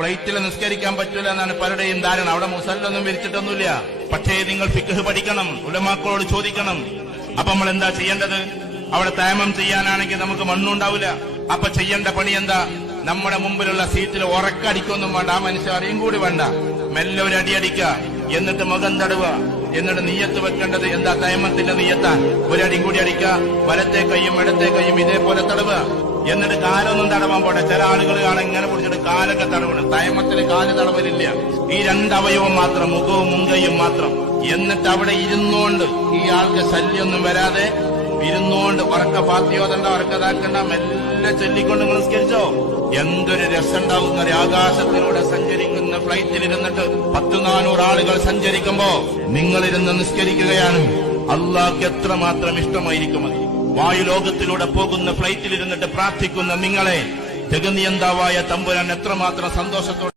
ഫ്ലൈറ്റിൽ നിസ്കരിക്കാൻ പറ്റൂല എന്നാണ് പലരുടെയും ധാരണ. അവിടെ മുസല്ലൊന്നും വിരിച്ചിട്ടൊന്നുമില്ല. പക്ഷേ നിങ്ങൾ ഫിഖ് പഠിക്കണം, ഉലമാക്കളോട് ചോദിക്കണം. അപ്പൊ നമ്മൾ എന്താ ചെയ്യേണ്ടത്? അവിടെ തയമ്മം ചെയ്യാനാണെങ്കിൽ നമുക്ക് മണ്ണുണ്ടാവില്ല. അപ്പൊ ചെയ്യേണ്ട പണി എന്താ? നമ്മുടെ മുമ്പിലുള്ള സീറ്റിൽ ഉറക്കടിക്കൊന്നും വേണ്ട, ആ മനുഷ്യൻ അറിയും കൂടി വേണ്ട, മെല്ലെ ഒരു അടിയടിക്കുക, എന്നിട്ട് മുഖം തടവുക, എന്നിട്ട് നീയത്ത് വെക്കേണ്ടത് എന്താ? തയമ്മത്തിന്റെ നീയത്താ. ഒരടിയും കൂടി അടിക്കുക, വലത്തെ കൈയും ഇടത്തെ കൈയും ഇതേപോലെ തടവുക. എന്നിട്ട് കാലൊന്നും തടവാൻ പോട്ടെ. ചില ആളുകൾ കാണാൻ ഇങ്ങനെ പിടിച്ചിട്ട് കാലൊക്കെ തടവണം. തയമ്മത്തിന് കാല് തടവലില്ല. ഈ രണ്ടവയവം മാത്രം, മുഖവും മുൻകൈയും മാത്രം. എന്നിട്ട് അവിടെ ഇരുന്നോണ്ട്, ഈ ആൾക്ക് ശല്യമൊന്നും വരാതെ ഇരുന്നോണ്ട് ഉറക്ക പാത്തിയോതണ്ട, ഉറക്കതാക്കണ്ട, മെല്ലെ ചൊല്ലിക്കൊണ്ട് നിസ്കരിച്ചോ. എന്തൊരു രസമുണ്ടാവുന്ന ആകാശത്തിലൂടെ സഞ്ചരിക്കുന്ന ഫ്ലൈറ്റിലിരുന്നിട്ട് 100-400 ആളുകൾ സഞ്ചരിക്കുമ്പോ നിങ്ങളിരുന്ന് നിസ്കരിക്കുകയാണ്. അള്ളാഹ്ക്ക് എത്രമാത്രം ഇഷ്ടമായിരിക്കും അത്. വായുലോകത്തിലൂടെ പോകുന്ന ഫ്ലൈറ്റിലിരുന്നിട്ട് പ്രാർത്ഥിക്കുന്ന നിങ്ങളെ ജഗനിയന്താവായ തമ്പുരാൻ എത്രമാത്രം സന്തോഷത്തോടെ